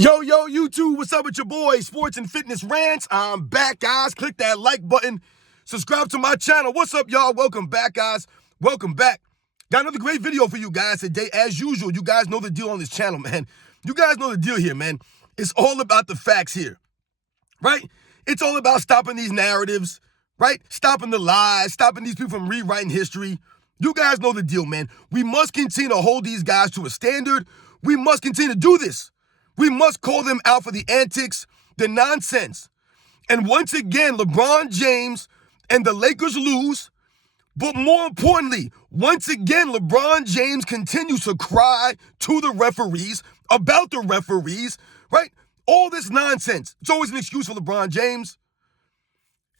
Yo, YouTube, what's up with your boy, Sports and Fitness Rants? I'm back, guys. Click that like button. Subscribe to my channel. What's up, y'all? Welcome back, guys. Welcome back. Got another great video for you guys today. As usual, you guys know the deal on this channel, man. You guys know the deal here, man. It's all about the facts here, right? It's all about stopping these narratives, right? Stopping the lies, stopping these people from rewriting history. You guys know the deal, man. We must continue to hold these guys to a standard. We must continue to do this. We must call them out for the antics, the nonsense. And once again, LeBron James and the Lakers lose. But more importantly, once again, LeBron James continues to cry to the referees about the referees, right? All this nonsense. It's always an excuse for LeBron James.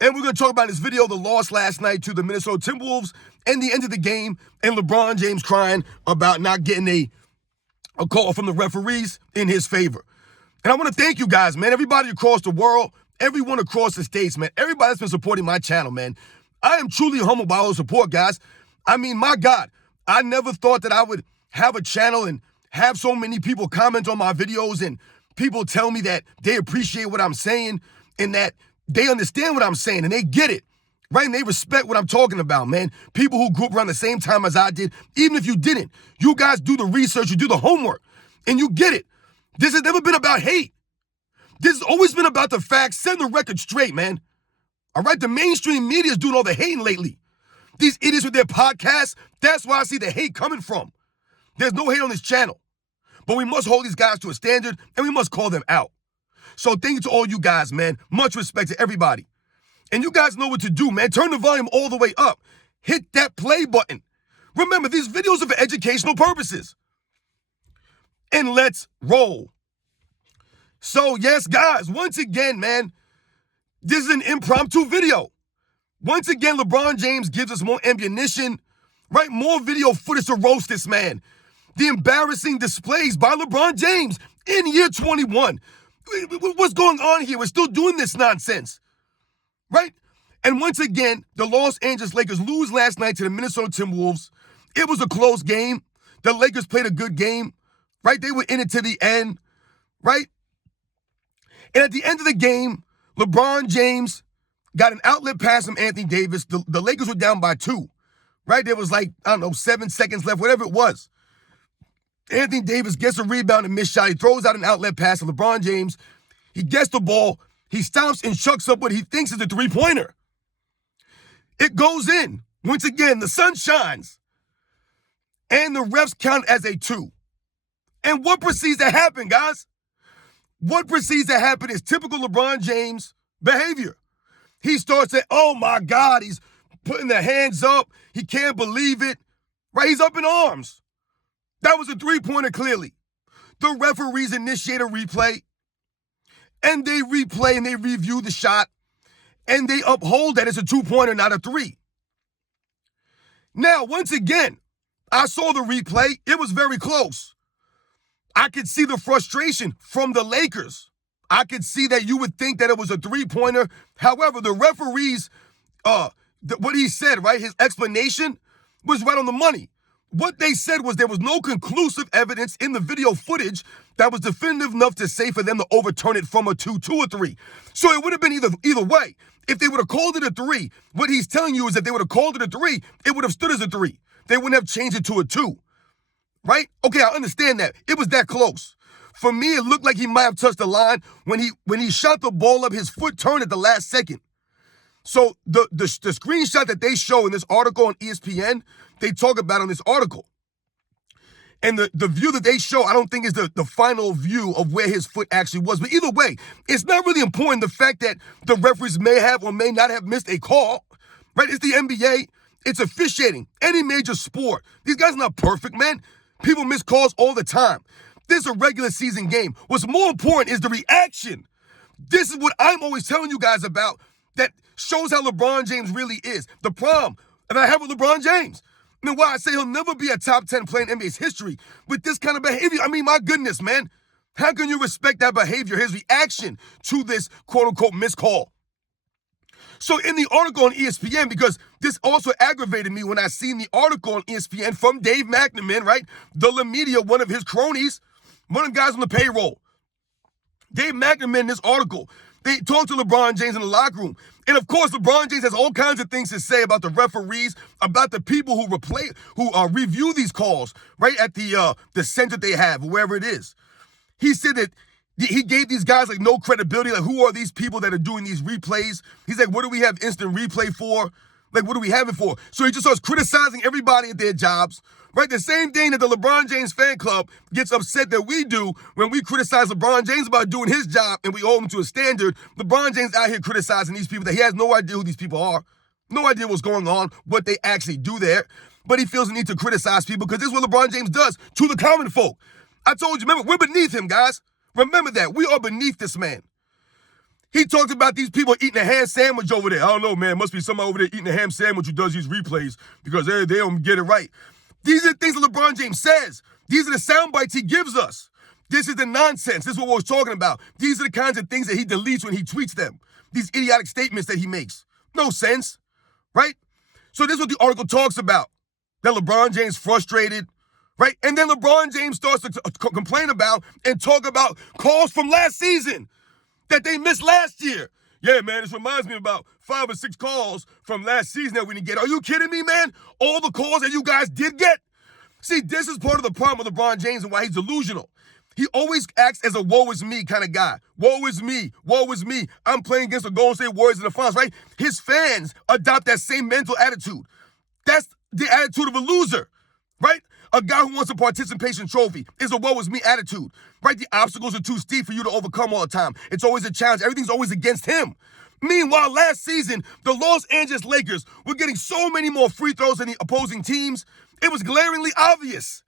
And we're going to talk about in this video the loss last night to the Minnesota Timberwolves and the end of the game and LeBron James crying about not getting a call from the referees in his favor. And I want to thank you guys, man. Everybody across the world, everyone across the states, man. Everybody that's been supporting my channel, man. I am truly humbled by all the support, guys. I mean, my God, I never thought that I would have a channel and have so many people comment on my videos and people tell me that they appreciate what I'm saying and that they understand what I'm saying and they get it, right? And they respect what I'm talking about, man. People who grew up around the same time as I did, even if you didn't, you guys do the research, you do the homework, and you get it. This has never been about hate. This has always been about the facts. Set the record straight, man. All right? The mainstream media is doing all the hating lately. These idiots with their podcasts, that's where I see the hate coming from. There's no hate on this channel. But we must hold these guys to a standard, and we must call them out. So thank you to all you guys, man. Much respect to everybody. And you guys know what to do, man. Turn the volume all the way up. Hit that play button. Remember, these videos are for educational purposes. And let's roll. So, yes, guys, once again, man, this is an impromptu video. Once again, LeBron James gives us more ammunition, right? More video footage to roast this man. The embarrassing displays by LeBron James in year 21. What's going on here? We're still doing this nonsense. Right? And once again, the Los Angeles Lakers lose last night to the Minnesota Timberwolves. It was a close game. The Lakers played a good game, right? They were in it to the end, right? And at the end of the game, LeBron James got an outlet pass from Anthony Davis. The Lakers were down by 2, right? There was like, I don't know, 7 seconds left, whatever it was. Anthony Davis gets a rebound and missed shot. He throws out an outlet pass to LeBron James. He gets the ball. He stops and chucks up what he thinks is a three-pointer. It goes in. Once again, the sun shines. And the refs count as a 2. And what proceeds to happen, guys? What proceeds to happen is typical LeBron James behavior. He starts saying, oh my God, he's putting the hands up. He can't believe it. Right? He's up in arms. That was a three-pointer clearly. The referees initiate a replay. And they replay and they review the shot. And they uphold that it's a 2-pointer, not a 3. Now, once again, I saw the replay. It was very close. I could see the frustration from the Lakers. I could see that you would think that it was a 3-pointer. However, the referees, what he said, right, his explanation was right on the money. What they said was there was no conclusive evidence in the video footage that was definitive enough to say for them to overturn it from a 2 to a 3. So it would have been either way. If they would have called it a 3, what he's telling you is that they would have called it a 3, it would have stood as a 3. They wouldn't have changed it to a 2. Right? Okay, I understand that. It was that close. For me, it looked like he might have touched the line. When he shot the ball up, his foot turned at the last second. So the screenshot that they show in this article on ESPN, they talk about on this article. And the view that they show, I don't think is the final view of where his foot actually was. But either way, it's not really important, the fact that the referees may have or may not have missed a call. Right? It's the NBA. It's officiating. Any major sport. These guys are not perfect, man. People miss calls all the time. This is a regular season game. What's more important is the reaction. This is what I'm always telling you guys about that shows how LeBron James really is. The problem that I have with LeBron James. And why I say he'll never be a top 10 player in NBA's history with this kind of behavior. I mean, my goodness, man. How can you respect that behavior, his reaction to this quote-unquote missed call? So in the article on ESPN, because this also aggravated me when I seen the article on ESPN from Dave McNamara, right? The La Media, one of his cronies, one of the guys on the payroll. Dave McNamara in this article, they talked to LeBron James in the locker room. And of course, LeBron James has all kinds of things to say about the referees, about the people who review these calls, right, at the center they have, wherever it is. He said that he gave these guys like no credibility. Like, who are these people that are doing these replays? He's like, what do we have instant replay for? Like, what do we have it for? So he just starts criticizing everybody at their jobs, right? The same thing that the LeBron James fan club gets upset that we do when we criticize LeBron James about doing his job and we hold him to a standard. LeBron James out here criticizing these people that he has no idea who these people are, no idea what's going on, what they actually do there. But he feels the need to criticize people because this is what LeBron James does to the common folk. I told you, remember, we're beneath him, guys. Remember that. We are beneath this man. He talked about these people eating a ham sandwich over there. I don't know, man. Must be somebody over there eating a ham sandwich who does these replays because they don't get it right. These are the things that LeBron James says. These are the sound bites he gives us. This is the nonsense. This is what we're talking about. These are the kinds of things that he deletes when he tweets them. These idiotic statements that he makes. No sense, right? So this is what the article talks about. That LeBron James frustrated, right? And then LeBron James starts to complain about and talk about calls from last season that they missed last year. Yeah, man, this reminds me about 5 or 6 calls from last season that we didn't get. Are you kidding me, man? All the calls that you guys did get? See, this is part of the problem with LeBron James and why he's delusional. He always acts as a woe is me kind of guy. Woe is me. Woe is me. I'm playing against the Golden State Warriors in the finals, right? His fans adopt that same mental attitude. That's the attitude of a loser, right? A guy who wants a participation trophy is a woe is me attitude, right? The obstacles are too steep for you to overcome all the time. It's always a challenge. Everything's always against him. Meanwhile, last season, the Los Angeles Lakers were getting so many more free throws than the opposing teams. It was glaringly obvious.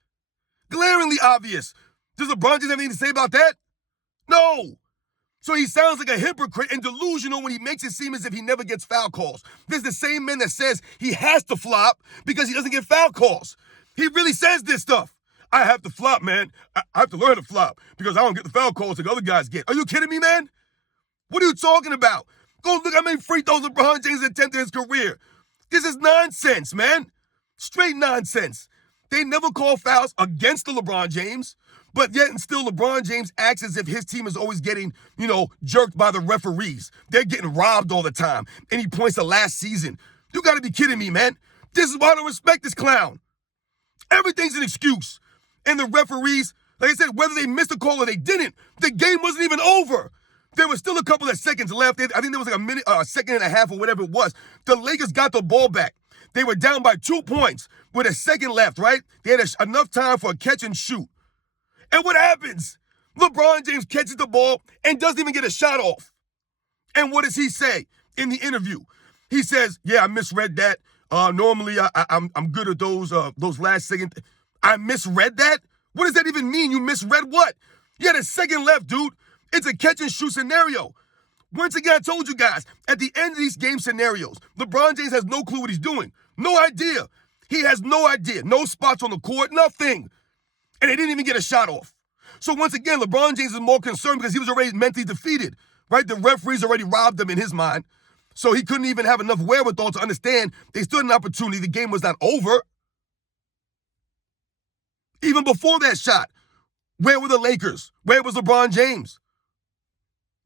Glaringly obvious. Does LeBron James have anything to say about that? No. So he sounds like a hypocrite and delusional when he makes it seem as if he never gets foul calls. This is the same man that says he has to flop because he doesn't get foul calls. He really says this stuff. I have to flop, man. I have to learn to flop because I don't get the foul calls that other guys get. Are you kidding me, man? What are you talking about? Go look how many free throws LeBron James attempted in his career. This is nonsense, man. Straight nonsense. They never call fouls against the LeBron James, but yet and still LeBron James acts as if his team is always getting, jerked by the referees. They're getting robbed all the time. And he points to last season. You got to be kidding me, man. This is why I don't respect this clown. Everything's an excuse. And the referees, like I said, whether they missed a call or they didn't, the game wasn't even over. There was still a couple of seconds left. I think there was like a minute, a second and a half or whatever it was. The Lakers got the ball back. They were down by 2 points with a second left, right? They had enough time for a catch and shoot. And what happens? LeBron James catches the ball and doesn't even get a shot off. And what does he say in the interview? He says, yeah, I misread that. Normally, I'm good at those last second. I misread that? What does that even mean? You misread what? You had a second left, dude. It's a catch and shoot scenario. Once again, I told you guys, at the end of these game scenarios, LeBron James has no clue what he's doing. No idea. He has no idea. No spots on the court, nothing. And they didn't even get a shot off. So once again, LeBron James is more concerned because he was already mentally defeated, right? The referees already robbed him in his mind. So he couldn't even have enough wherewithal to understand they still had an opportunity. The game was not over. Even before that shot, where were the Lakers? Where was LeBron James?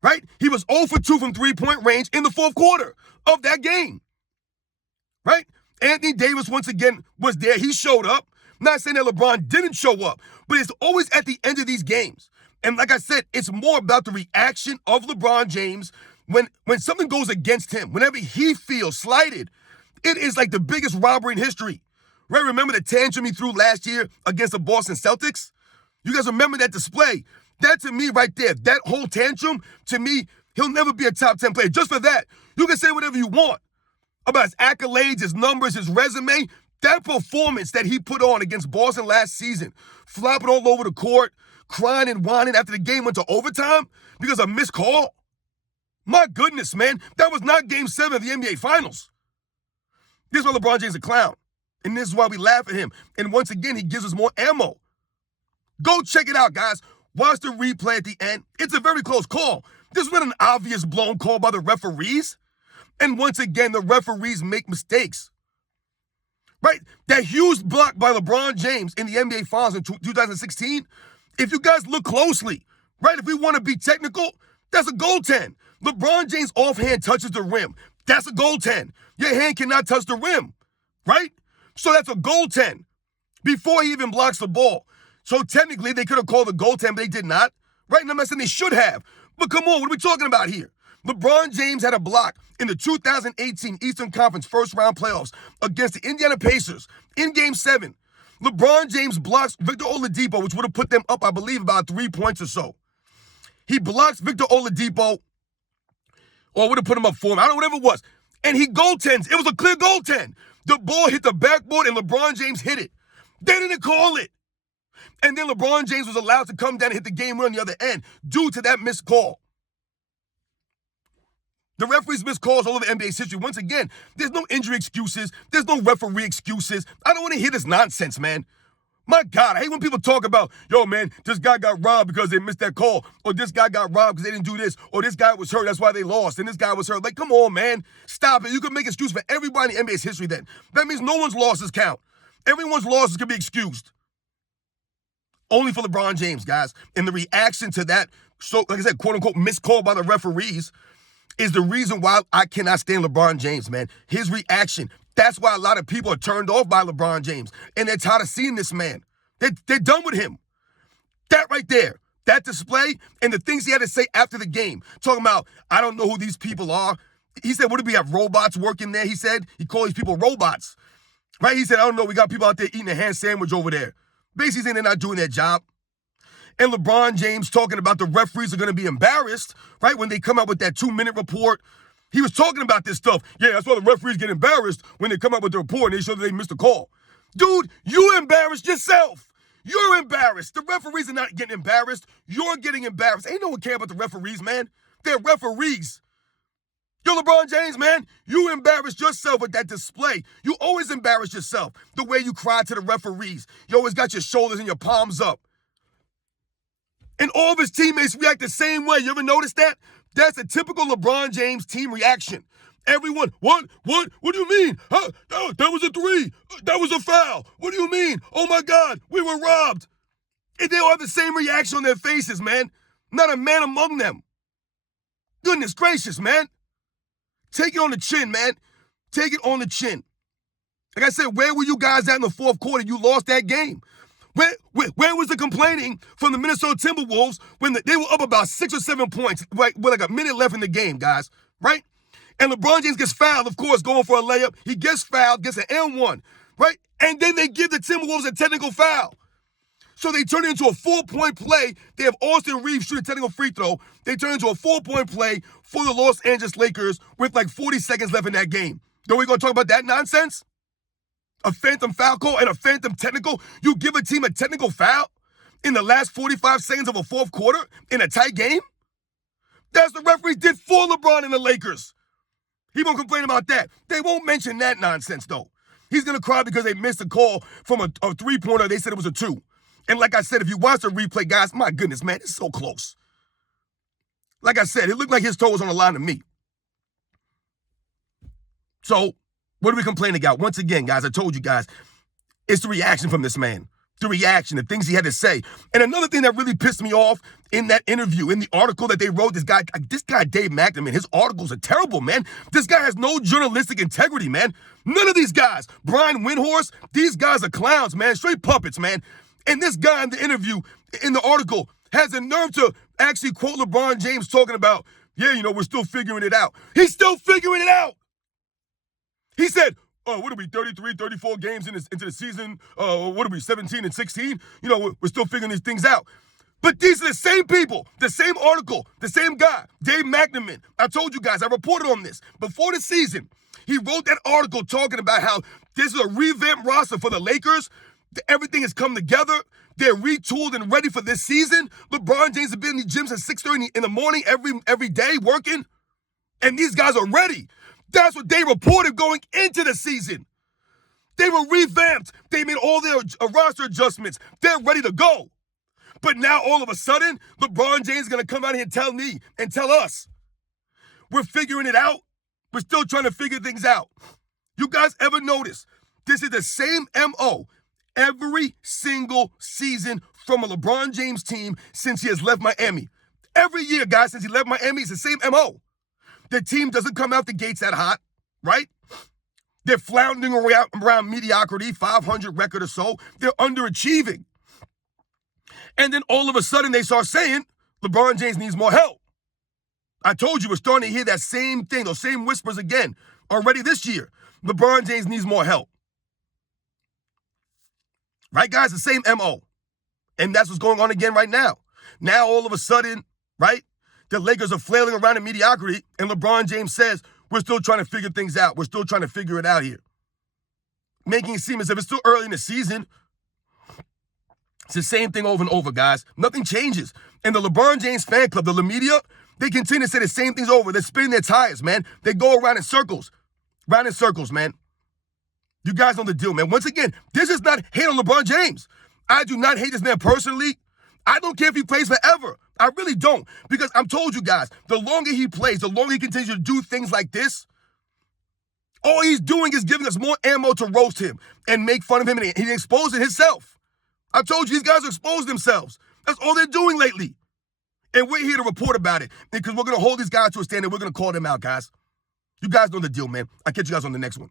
Right? He was 0 for 2 from three-point range in the fourth quarter of that game. Right? Anthony Davis, once again, was there. He showed up. Not saying that LeBron didn't show up, but it's always at the end of these games. And like I said, it's more about the reaction of LeBron James when something goes against him, whenever he feels slighted. It is like the biggest robbery in history. Right? Remember the tantrum he threw last year against the Boston Celtics? You guys remember that display? That to me right there, that whole tantrum, to me, he'll never be a top 10 player. Just for that, you can say whatever you want about his accolades, his numbers, his resume. That performance that he put on against Boston last season, flopping all over the court, crying and whining after the game went to overtime because of a missed call. My goodness, man, that was not Game 7 of the NBA Finals. This is why LeBron James is a clown. And this is why we laugh at him. And once again, he gives us more ammo. Go check it out, guys. Watch the replay at the end. It's a very close call. This was not an obvious blown call by the referees. And once again, the referees make mistakes. Right? That huge block by LeBron James in the NBA Finals in 2016, if you guys look closely, right? If we want to be technical, that's a goaltend. LeBron James offhand touches the rim. That's a goaltend. Your hand cannot touch the rim, right? So that's a goaltend before he even blocks the ball. So technically, they could have called a goaltend, but they did not, right? And I'm not saying they should have. But come on, what are we talking about here? LeBron James had a block in the 2018 Eastern Conference first-round playoffs against the Indiana Pacers in Game 7. LeBron James blocks Victor Oladipo, which would have put them up, I believe, about 3 points or so. He blocks Victor Oladipo, or would have put him up 4. I don't know, whatever it was. And he goaltends. It was a clear goaltend. The ball hit the backboard, and LeBron James hit it. They didn't call it. And then LeBron James was allowed to come down and hit the game winner on the other end due to that missed call. The referees missed calls all over NBA's history. Once again, there's no injury excuses. There's no referee excuses. I don't want to hear this nonsense, man. My God, I hate when people talk about, yo, man, this guy got robbed because they missed that call, or this guy got robbed because they didn't do this, or this guy was hurt, that's why they lost, and this guy was hurt. Like, come on, man. Stop it. You can make excuse for everybody in NBA's history then. That means no one's losses count. Everyone's losses can be excused. Only for LeBron James, guys. And the reaction to that, so like I said, quote-unquote, missed call by the referees is the reason why I cannot stand LeBron James, man. His reaction. That's why a lot of people are turned off by LeBron James. And they're tired of seeing this man. They're done with him. That right there, that display, and the things he had to say after the game, talking about, I don't know who these people are. He said, what, do we have robots working there? He said, he called these people robots. Right? He said, I don't know, we got people out there eating a ham sandwich over there. Basically saying they're not doing their job. And LeBron James talking about the referees are going to be embarrassed, right, when they come out with that 2-minute report. He was talking about this stuff. Yeah, that's why the referees get embarrassed when they come out with the report and they show that they missed a call. Dude, you embarrassed yourself. You're embarrassed. The referees are not getting embarrassed. You're getting embarrassed. Ain't no one care about the referees, man. They're referees. Yo, LeBron James, man, you embarrassed yourself with that display. You always embarrass yourself. The way you cry to the referees. You always got your shoulders and your palms up. And all of his teammates react the same way. You ever notice that? That's a typical LeBron James team reaction. Everyone, what do you mean? Huh? Oh, that was a 3. That was a foul. What do you mean? Oh, my God, we were robbed. And they all have the same reaction on their faces, man. Not a man among them. Goodness gracious, man. Take it on the chin, man. Take it on the chin. Like I said, where were you guys at in the fourth quarter? You lost that game. Where was the complaining from the Minnesota Timberwolves when they were up about 6 or 7 points, right, with like a minute left in the game, guys, right? And LeBron James gets fouled, of course, going for a layup. He gets fouled, gets an N1, right? And then they give the Timberwolves a technical foul. So they turn it into a 4-point play. They have Austin Reeves shoot a technical free throw. They turn it into a 4-point play for the Los Angeles Lakers with like 40 seconds left in that game. Then we're going to talk about that nonsense? A phantom foul call and a phantom technical? You give a team a technical foul in the last 45 seconds of a fourth quarter in a tight game? That's what the referee did for LeBron and the Lakers. He won't complain about that. They won't mention that nonsense, though. He's going to cry because they missed a call from a three-pointer. They said it was a 2. And like I said, if you watch the replay, guys, my goodness, man, it's so close. Like I said, it looked like his toe was on the line to me. So, what are we complaining about? Once again, guys, I told you guys, it's the reaction from this man. The reaction, the things he had to say. And another thing that really pissed me off in that interview, in the article that they wrote, this guy, Dave McNamara, his articles are terrible, man. This guy has no journalistic integrity, man. None of these guys. Brian Windhorst, these guys are clowns, man. Straight puppets, man. And this guy in the interview, in the article, has the nerve to actually quote LeBron James talking about, yeah, you know, we're still figuring it out. He's still figuring it out. He said, what are we, 33, 34 games into the season? What are we, 17 and 16? You know, we're still figuring these things out. But these are the same people, the same article, the same guy, Dave McNamara. I told you guys, I reported on this. Before the season, he wrote that article talking about how this is a revamped roster for the Lakers. Everything has come together. They're retooled and ready for this season. LeBron James has been in the gyms at 6:30 in the morning every day working. And these guys are ready. That's what they reported going into the season. They were revamped. They made all their roster adjustments. They're ready to go. But now all of a sudden, LeBron James is going to come out here and tell me and tell us, we're figuring it out. We're still trying to figure things out. You guys ever notice this is the same MO every single season from a LeBron James team since he has left Miami. Every year, guys, since he left Miami, it's the same MO. The team doesn't come out the gates that hot, right? They're floundering around mediocrity, 500 record or so. They're underachieving. And then all of a sudden they start saying, LeBron James needs more help. I told you, we're starting to hear that same thing, those same whispers again already this year. LeBron James needs more help. Right, guys? The same MO. And that's what's going on again right now. Now, all of a sudden, right, the Lakers are flailing around in mediocrity, and LeBron James says, we're still trying to figure things out. We're still trying to figure it out here. Making it seem as if it's still early in the season. It's the same thing over and over, guys. Nothing changes. And the LeBron James fan club, the media, they continue to say the same things over. They're spinning their tires, man. They go around in circles. Round in circles, man. You guys know the deal, man. Once again, this is not hate on LeBron James. I do not hate this man personally. I don't care if he plays forever. I really don't. Because I'm told you guys, the longer he plays, the longer he continues to do things like this, all he's doing is giving us more ammo to roast him and make fun of him, and he's exposing himself. I told you, these guys are exposing themselves. That's all they're doing lately. And we're here to report about it because we're going to hold these guys to a standard. We're going to call them out, guys. You guys know the deal, man. I'll catch you guys on the next one.